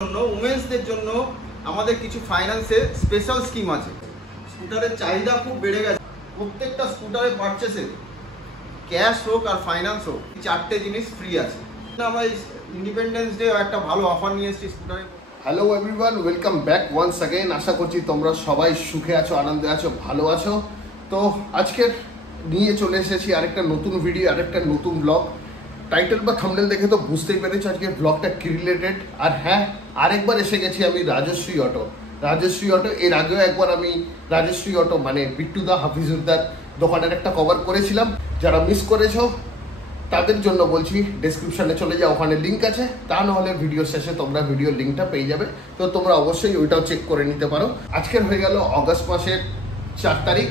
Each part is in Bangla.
উমেন্সদের জন্য আমাদের কিছু ফাইন্যান্সে স্পেশাল স্কিম আছে। স্কুটারের চাহিদা খুব বেড়ে গেছে। প্রত্যেকটা স্কুটারের পারচেসে ক্যাশ হোক আর ফাইন্যান্স হোক, চারটে জিনিস ফ্রি আছে। আমরা ইন্ডিপেন্ডেন্স ডে একটা ভালো অফার নিয়ে এসেছি স্কুটারে। Hello everyone, welcome back once again. আশা করছি তোমরা সবাই সুখে আছো, আনন্দে আছো, ভালো আছো। তো আজকের নিয়ে চলে এসেছি আরেকটা নতুন ভিডিও, আরেকটা নতুন ব্লগ। টাইটেল বা থাম্বনেল দেখে তো বুঝতেই পেরেছো আজকের ব্লগটা কি রিলেটেড। আর হ্যাঁ, আরেকবার এসে গেছি আমি রাজশ্রী অটো। এর আগেও একবার আমি রাজশ্রী অটো মানে বিট্টুদা হাফিজুদ্দার দোকানের একটা কভার করেছিলাম। যারা মিস করেছো তাদের জন্য বলছি, ডেসক্রিপশনে চলে যাও, ওখানে লিঙ্ক আছে। তা নাহলে ভিডিও শেষে তোমরা ভিডিও লিঙ্কটা পেয়ে যাবে, তো তোমরা অবশ্যই ওইটাও চেক করে নিতে পারো। আজকের হয়ে গেল অগস্ট মাসের 4 তারিখ,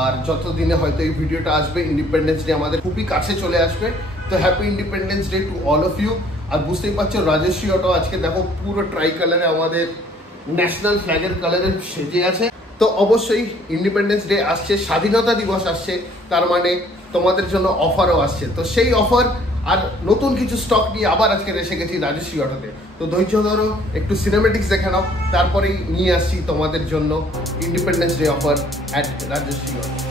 আর যতদিনে হয়তো এই ভিডিওটা আসবে ইন্ডিপেন্ডেন্স ডে আমাদের খুবই কাছে চলে আসবে। তো happy independence day to all of you. আর বুঝতেই পারছো রাজশ্রী অটো আজকে দেখো পুরো ট্রাই কালারে আমাদের ন্যাশনাল ফ্ল্যাগের কালারে সেজে আছে। তো অবশ্যই ইন্ডিপেন্ডেন্স ডে আসছে, স্বাধীনতা দিবস আসছে, তার মানে তোমাদের জন্য অফারও আসছে। তো সেই অফার আর নতুন কিছু স্টক নিয়ে আবার আজকে এসে গেছি রাজশ্রী অটোতে। তো ধৈর্য ধরো, একটু সিনেমেটিক্স দেখে নাও, তারপরেই নিয়ে আসছি তোমাদের জন্য independence day offer at Rajshree auto.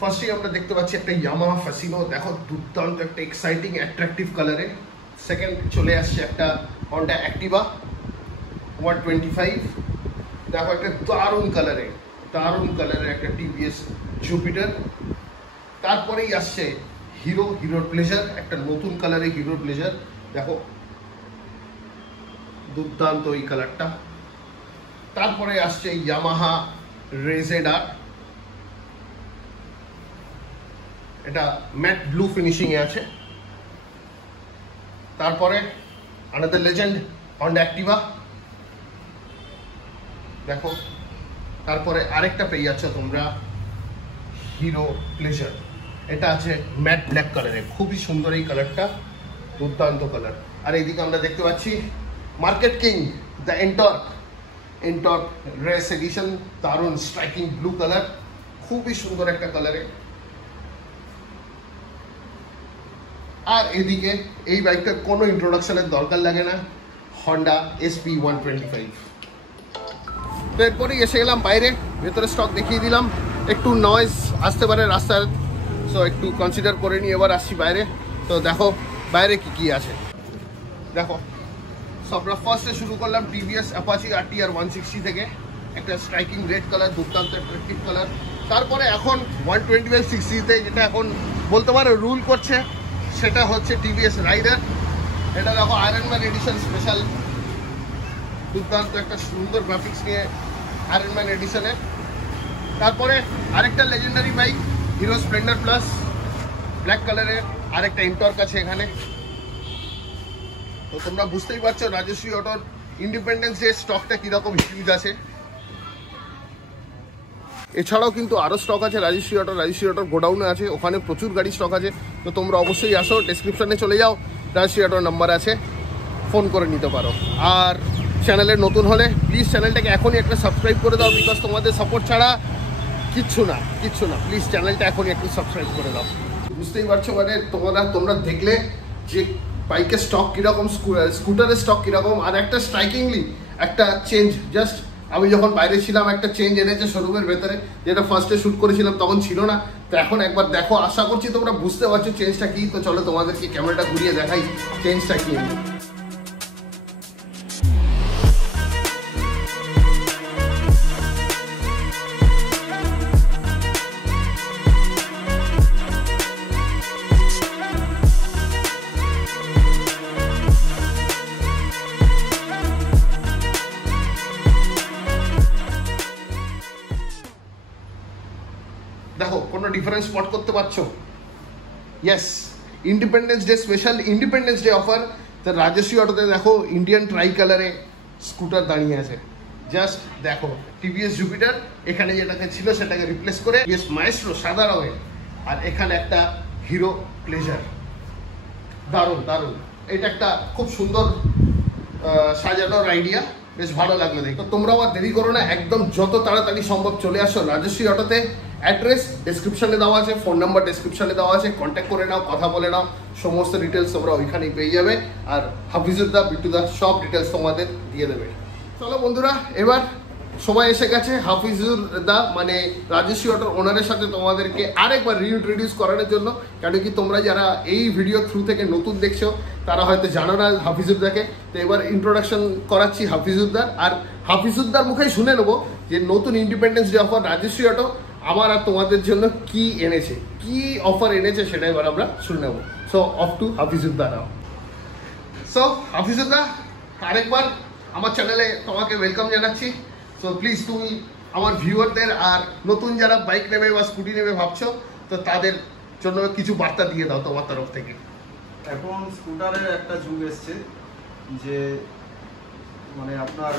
ফার্স্টে আমরা দেখতে পাচ্ছি একটা ইয়ামাহা ফাসিনো, দেখো দুর্দান্ত একটা এক্সাইটিং অ্যাট্রাকটিভ কালারে। সেকেন্ড চলে আসছে একটা হন্ডা অ্যাক্টিভা 125, দেখো একটা দারুণ কালারে একটা টিভিএস জুপিটার। তারপরেই আসছে হিরোর প্লেজার, একটা নতুন কালারে হিরোর প্লেজার, দেখো দুর্দান্ত এই কালারটা। তারপরে আসছে ইয়ামাহা রেজেডার, এটা ম্যাট ব্লু ফিনিশিং এ আছে। তারপরে আনাদার লেজেন্ড হন্ডা অ্যাক্টিভা, দেখো। তারপরে আরেকটা পেয়ে যাচ্ছ তোমরা হিরো প্লেজার, এটা আছে ম্যাট ব্ল্যাক কালারে, খুবই সুন্দর এই কালারটা, দুর্দান্ত কালার। আর এইদিকে আমরা দেখতে পাচ্ছি market king the Ntorq race edition, দারুণ স্ট্রাইকিং ব্লু কালার, খুবই সুন্দর একটা কালারে। আর এদিকে এই বাইকটার কোনো ইন্ট্রোডাকশনের দরকার লাগে না, হন্ডা SP 125। তো এরপরেই এসে গেলাম বাইরে, ভেতরে স্টক দেখিয়ে দিলাম। একটু নয়েজ আসতে পারে রাস্তার, সো একটু কনসিডার করে নিয়ে এবার আসছি বাইরে। তো দেখো বাইরে কি আছে, দেখো সবরা ফার্স্টে শুরু করলাম টিভিএস অ্যাপাচি RTR 160 থেকে, একটা স্ট্রাইকিং রেড কালার, দুর্দান্ত অ্যাট্রাকটিভ কালার। তারপরে এখন 125/60তে যেটা এখন বলতে পারো রুল করছে, সেটা হচ্ছে টিভিএস রাইডার। এটা দেখো আয়রনম্যান এডিশন স্পেশাল, দুর্দান্ত একটা সুন্দর গ্রাফিক্স নিয়ে আয়রনম্যান এডিশনের। তারপরে আরেকটা legendary bike hero Splendor plus black কালারের, আরেকটা এন্টর্ক আছে এখানে। তো তোমরা বুঝতেই পারছো রাজশ্রী অটোর ইন্ডিপেন্ডেন্স ডে স্টকটা কীরকম হিউজ আছে। এছাড়াও কিন্তু আরও স্টক আছে রাজশ্রী অটোর গোডাউনে আছে, ওখানে প্রচুর গাড়ি স্টক আছে। তো তোমরা অবশ্যই আসো, ডেসক্রিপশনে চলে যাও, রাজশ্রী অটোর নাম্বার আছে, ফোন করে নিতে পারো। আর চ্যানেলে নতুন হলে প্লিজ চ্যানেলটাকে এখনই একটা সাবস্ক্রাইব করে দাও, বিকজ তোমাদের সাপোর্ট ছাড়া কিচ্ছু না। প্লিজ চ্যানেলটা এখনই একটু সাবস্ক্রাইব করে দাও। বুঝতেই পারছো মানে তোমরা দেখলে যে বাইকের স্টক কীরকম, স্কুটারের স্টক কীরকম, আর একটা স্ট্রাইকিংলি একটা চেঞ্জ, জাস্ট আমি যখন বাইরে ছিলাম একটা চেঞ্জ এনেছে শোরুমের ভেতরে, যেটা ফার্স্টে শ্যুট করেছিলাম তখন ছিল না। তো এখন একবার দেখো, আশা করছি তোমরা বুঝতে পারছো চেঞ্জটা কি। তো চলো তোমাদেরকে ক্যামেরাটা ঘুরিয়ে দেখাই চেঞ্জটা কি। দেখো কোনো ডিফারেন্স স্পট করতে পারছো? Yes, independence day special independence day offer. তো রাজশ্রী অটোতে দেখো ইন্ডিয়ান ট্রাই কালারে স্কুটার দাঁড়িয়ে আছে। জাস্ট দেখো, টিভিএস জুপিটার এখানে যেটাকে ছিল সেটাকে রিপ্লেস করে টিভিএস মাইস্ট্রো সাদা রঙের, আর এখানে একটা হিরো প্লেজার। দারুণ দারুণ, এটা একটা খুব সুন্দর সাজানোর আইডিয়া, বেশ ভালো লাগলো দেখো। তোমরা আবার দেরি করো না, একদম যত তাড়াতাড়ি সম্ভব চলে আসো রাজশ্রী অটোতে। অ্যাড্রেস ডেসক্রিপশনে দেওয়া আছে, ফোন নাম্বার ডেসক্রিপশনে দেওয়া আছে, কন্ট্যাক্ট করে নাও, কথা বলে নাও, সমস্ত ডিটেলস তোমরা ওইখানেই পেয়ে যাবে। আর হাফিজুদ্দা, বিট্টুদা সব ডিটেলস তোমাদের দিয়ে দেবে। চলো বন্ধুরা, এবার সময় এসে গেছে হাফিজুদ্দা মানে রাজশ্রী অটোর ওনারের সাথে তোমাদেরকে আরেকবার রিইন্ট্রোডিউস করানোর জন্য। কেন কি তোমরা যারা এই ভিডিও থ্রু থেকে নতুন দেখছো তারা হয়তো জানো না হাফিজুদ্দাকে। তো এবার ইন্ট্রোডাকশন করাচ্ছি হাফিজুদ্দার। আর হাফিজুদ্দার মুখেই শুনে নেবো যে নতুন independence day offer Rajshree auto আমার আর তোমাদের জন্য কি এনেছে, কি অফার এনেছে, সেটা এবার আমরা শুনে নেবো। So off to Hafizudda now. So Hafizudda, আরেকবার আমার চ্যানেলে তোমাকে ওয়েলকাম জানাচ্ছি। সো প্লিজ তুমি আমার ভিউয়ারদের আর নতুন যারা বাইক নেবে বা স্কুটি নেবে ভাবছো, তো তাদের জন্য কিছু বার্তা দিয়ে দাও তোমার তরফ থেকে। এখন স্কুটারের একটা যুগ এসছে যে মানে আপনার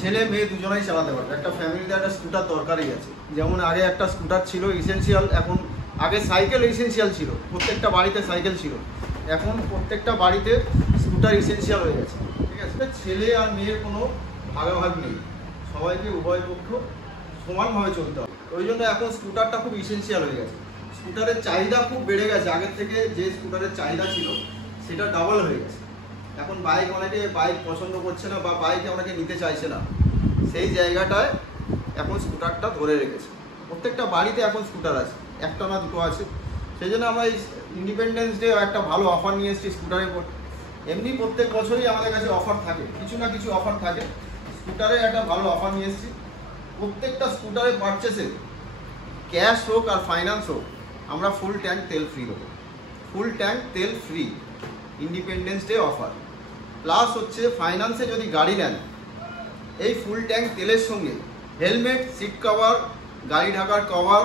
ছেলে মেয়ে দুজনেই চালাতে পারবে। একটা ফ্যামিলিতে একটা স্কুটার দরকারই আছে। যেমন আগে একটা স্কুটার ছিল ইসেনশিয়াল, এখন আগে সাইকেল ইসেনশিয়াল ছিল, প্রত্যেকটা বাড়িতে সাইকেল ছিল, এখন প্রত্যেকটা বাড়িতে স্কুটার ইসেনশিয়াল হয়ে গেছে। ঠিক আছে, ছেলে আর মেয়ের কোনো ভাগাভাগ নেই, সবাইকে উভয় পক্ষ সমানভাবে চলতে হবে। ওই জন্য এখন স্কুটারটা খুব ইসেনশিয়াল হয়ে গেছে। স্কুটারের চাহিদা খুব বেড়ে গেছে, আগের থেকে যে স্কুটারের চাহিদা ছিল সেটা ডাবল হয়ে গেছে। এখন অনেকে বাইক পছন্দ করছে না বা বাইক অনেকে নিতে চাইছে না, সেই জায়গাটায় এখন স্কুটারটা ধরে রেখেছে। প্রত্যেকটা বাড়িতে এখন স্কুটার আছে, একটা না দুটো আছে। সেই জন্য আমরা এই ইন্ডিপেন্ডেন্স ডে একটা ভালো অফার নিয়ে এসেছি স্কুটারের উপর। এমনি প্রত্যেক বছরই আমাদের কাছে অফার থাকে, কিছু না কিছু অফার থাকে। স্কুটারে একটা ভালো অফার নিয়ে এসেছি। প্রত্যেকটা স্কুটারে পারচেসে ক্যাশ হোক আর ফাইন্যান্স হোক, আমরা ফুল ট্যাঙ্ক তেল ফ্রি দেবো। ফুল ট্যাঙ্ক তেল free independence day offer. Plus হচ্ছে ফাইন্যান্সে যদি গাড়ি নেন, এই ফুল ট্যাঙ্ক তেলের সঙ্গে হেলমেট, সিট কভার, গাড়ি ঢাকার কভার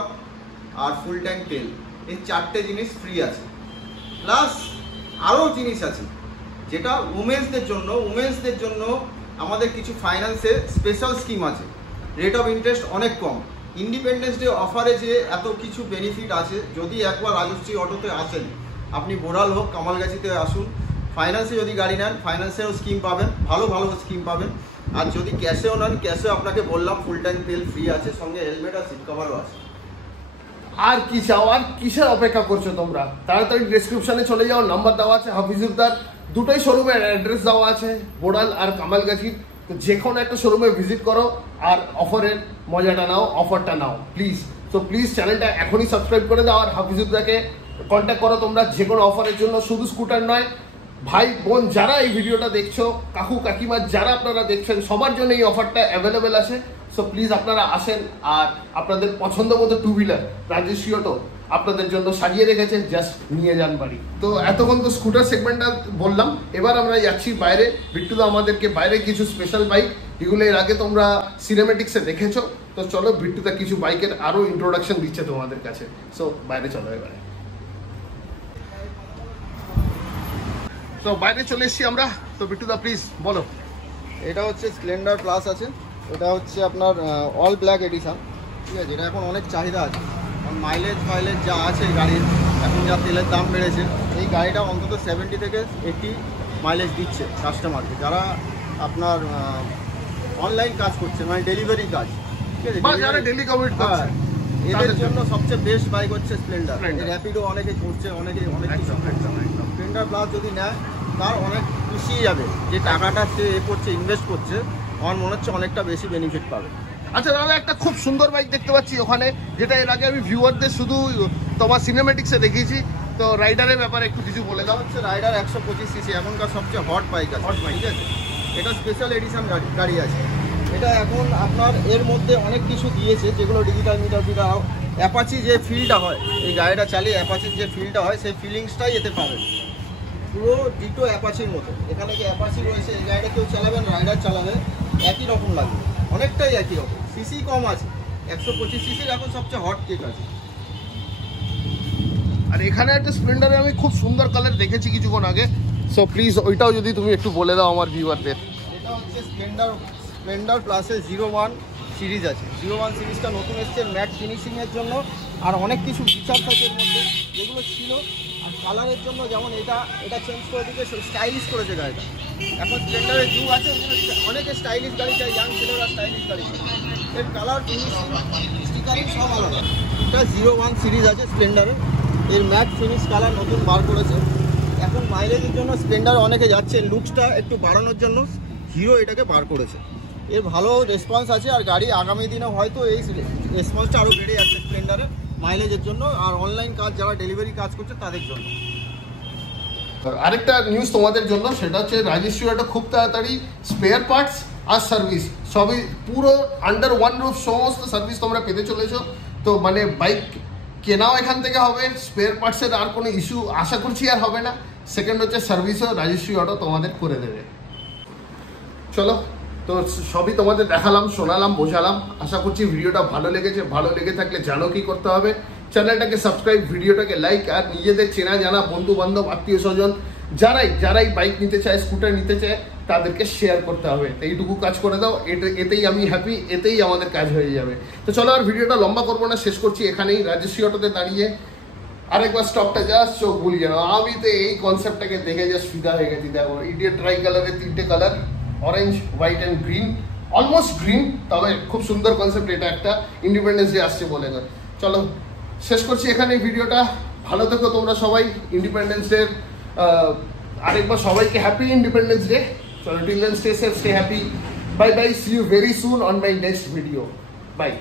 আর ফুল ট্যাঙ্ক তেল, এই চারটে জিনিস ফ্রি আছে। প্লাস আরও জিনিস আছে যেটা উমেন্সদের জন্য আমাদের কিছু ফাইন্যান্সে স্পেশাল স্কিম আছে, রেট অফ ইন্টারেস্ট অনেক কম। ইন্ডিপেন্ডেন্স ডে অফারে যে এত কিছু বেনিফিট আছে, যদি একবার রাজশ্রী অটোতে আসেন, আপনি বোড়াল হোক কামালগাছিতে আসুন, ফাইন্যান্সে যদি গাড়ি নেন ফাইন্যান্সেও স্কিম পাবেন, ভালো ভালো স্কিম পাবেন। আর যদি ক্যাশেও নেন, ক্যাশেও আপনাকে বললাম ফুল ট্যাঙ্ক তেল ফ্রি আছে, সঙ্গে হেলমেট আর সিট কভারও আছে। আর কি চাও, আর কিসের অপেক্ষা করছো তোমরা? তাড়াতাড়ি ডেসক্রিপশনে চলে যাও, নাম্বার দেওয়া আছে হাফিজুদ্দার, দুটোই শোরুমের অ্যাড্রেস দেওয়া আছে, বোড়াল আর কামালগাছির। তো যে কোনো একটা শোরুমে ভিজিট করো আর অফারের মজাটা নাও, অফারটা নাও প্লিজ। তো প্লিজ চ্যানেলটা এখনই সাবস্ক্রাইব করে দাও আর হাফিজুদ্দাকে কন্ট্যাক্ট করো তোমরা যে কোনো অফারের জন্য। শুধু স্কুটার নয়, ভাই বোন যারা এই ভিডিওটা দেখছো, কাকু কাকিমা যারা আপনারা দেখছেন, সবার জন্য এই অফারটা অ্যাভেলেবেল আছে। সো প্লিজ আপনারা আসেন আর আপনাদের পছন্দ মতো টু হুইলার রাজশ্রী অটো আপনাদের জন্য সাজিয়ে রেখেছে, জাস্ট নিয়ে যান বাড়ি। তো এতক্ষণ তো স্কুটার সেগমেন্টটা বললাম, এবার আমরা যাচ্ছি বাইরে। বিট্টুদা আমাদেরকে বাইরে কিছু স্পেশাল বাইক, এগুলো এর আগে তোমরা সিনেমেটিক্সে দেখেছো। তো চলো, বিট্টুদা কিছু বাইকের আরও ইন্ট্রোডাকশন দিচ্ছে তোমাদের কাছে। সো বাইরে চলো এবারে। তো বাইরে চলে এসেছি আমরা। তো বিট্টুদা প্লিজ বলো। এটা হচ্ছে স্প্লেন্ডার প্লাস আছে, এটা হচ্ছে আপনার অল ব্ল্যাক এডিশন। ঠিক আছে, এটা এখন অনেক চাহিদা আছে, কারণ মাইলেজ যা আছে গাড়ির, এখন যা তেলের দাম বেড়েছে, এই গাড়িটা অন্তত 70 থেকে 80 মাইলেজ দিচ্ছে কাস্টমারকে, যারা আপনার অনলাইন কাজ করছে, মানে ডেলিভারি কাজ। ঠিক আছে, যারা ডেলি কমিউট করছে এদের জন্য সবচেয়ে বেস্ট বাইক হচ্ছে স্প্লেন্ডার। র্যাপিডো অনেকে করছে, অনেক কিছু। স্প্লেন্ডার প্লাস যদি নেয়, তার অনেক খুশি যাবে যে টাকাটা সে করছে, ইনভেস্ট করছে, আমার মনে হচ্ছে অনেকটা বেশি বেনিফিট পাবে। আচ্ছা দাদা, একটা খুব সুন্দর বাইক দেখতে পাচ্ছি ওখানে, যেটা এর আগে আমি ভিউয়ারদের শুধু তোমার সিনেমেটিক্সে দেখিয়েছি, তো রাইডারের ব্যাপারে একটু কিছু বলে দাও। হচ্ছে রাইডার 125 সিসি, এখনকার সবচেয়ে হট বাইক আছে। ঠিক আছে, এটা স্পেশাল এডিশন গাড়ি আছে। এটা এখন আপনার এর মধ্যে অনেক কিছু দিয়েছে যেগুলো ডিজিটাল মিটার অ্যাপাচি যে ফিলটা হয়, এই গাড়িটা চালিয়ে অ্যাপাচির যে ফিলটা হয় সেই ফিলিংসটাই এতে পাবে, পুরো ডিটো অ্যাপাচির মতো। এখানে যে অ্যাপাচি রয়েছে, এই গাড়িটা কেউ চালাবেন, রাইডার চালাবে, একই রকম লাগবে, অনেকটাই একই রকম। সিসি কম আছে, 125 সিসির এখন সবচেয়ে হট কেক আছে। আর এখানে একটা স্প্লেন্ডারে আমি খুব সুন্দর কালার দেখেছি কিছুক্ষণ আগে, সো প্লিজ ওইটাও যদি তুমি একটু বলে দাও আমার ভিউয়ারদের। এটা হচ্ছে স্প্লেন্ডার প্লাসে 01 সিরিজ আছে। 01 সিরিজটা নতুন এসছে ম্যাট ফিনিশিংয়ের জন্য, আর অনেক কিছু ফিচার্স আছে এর মধ্যে যেগুলো ছিল। আর কালারের জন্য যেমন এটা চেঞ্জ করে দিয়েছে, স্টাইলিশ করেছে গাড়িটা। এখন স্প্লেন্ডারের যুগ আছে, অনেকে স্টাইলিশ গাড়ি চাই, ইয়াং ছেলেরা স্টাইলিশ গাড়ি চাই। এর কালার ফিনিশিং স্টিকারিং সব আলাদা। এটা 01 সিরিজ আছে স্প্লেন্ডারের, এর ম্যাট ফিনিশ কালার নতুন বার করেছে। এখন মাইলেজের জন্য স্প্লেন্ডার অনেকে যাচ্ছে, লুকসটা একটু বাড়ানোর জন্য হিরো এটাকে বার করেছে। এর ভালো রেসপন্স আছে, আর গাড়ি আগামী দিনে হয়তো এই রেসপন্সটা আরও বেড়ে যাচ্ছে স্প্লেন্ডারের মাইলেজের জন্য, আর অনলাইন কাজ যারা ডেলিভারি কাজ করছে তাদের জন্য। আরেকটা নিউজ তোমাদের জন্য, সেটা হচ্ছে রাজেশ্বরীটা খুব তাড়াতাড়ি স্পেয়ার পার্টস আর সার্ভিস সবই পুরো আন্ডার ওয়ান রুফ সমস্ত সার্ভিস তোমরা পেতে চলেছো। তো মানে বাইক কেনাও এখান থেকে হবে, স্পেয়ার পার্টসের আর কোনো ইস্যু আশা করছি আর হবে না। সেকেন্ড হচ্ছে সার্ভিসও রাজেশ্বরী অটো তোমাদের করে দেবে। চলো, তো সবই তোমাদের দেখালাম, শোনালাম, বোঝালাম। আশা করছি ভিডিওটা ভালো লেগেছে। ভালো লেগে থাকলে জানো কি করতে হবে, চ্যানেলটাকে সাবস্ক্রাইব, ভিডিওটাকে লাইক, আর নিজেদের চেনা জানা বন্ধু বান্ধব আত্মীয় স্বজন যারাই বাইক নিতে চায়, স্কুটার নিতে চায়, তাদেরকে শেয়ার করতে হবে। এইটুকু কাজ করে দাও, এতেই আমি হ্যাপি, এতেই আমাদের কাজ হয়ে যাবে। তো চলো, আর ভিডিওটা লম্বা করবো না, শেষ করছি এখানেই। রাজেশ্বরী অটোতে দাঁড়িয়ে আরেকবার স্টপটা জাস্ট চোখ ভুলি যেন। আমি তো এই কনসেপ্টটাকে দেখে জাস্ট ফিদা হয়ে গেছি। দেখো, ইডিয়ট ট্রাই কালারের 3টে colour, orange, white and green, almost green, তবে খুব সুন্দর কনসেপ্ট। এটা একটা ইন্ডিপেন্ডেন্স ডে আসছে বলে। চলো শেষ করছি এখানে ভিডিওটা। ভালো থেকো তোমরা সবাই। ইন্ডিপেন্ডেন্স ডে আরেকবার সবাইকে হ্যাপি ইন্ডিপেন্ডেন্স ডে। চলো, till then stay safe, stay happy, bye bye, see you very soon on my next video, by.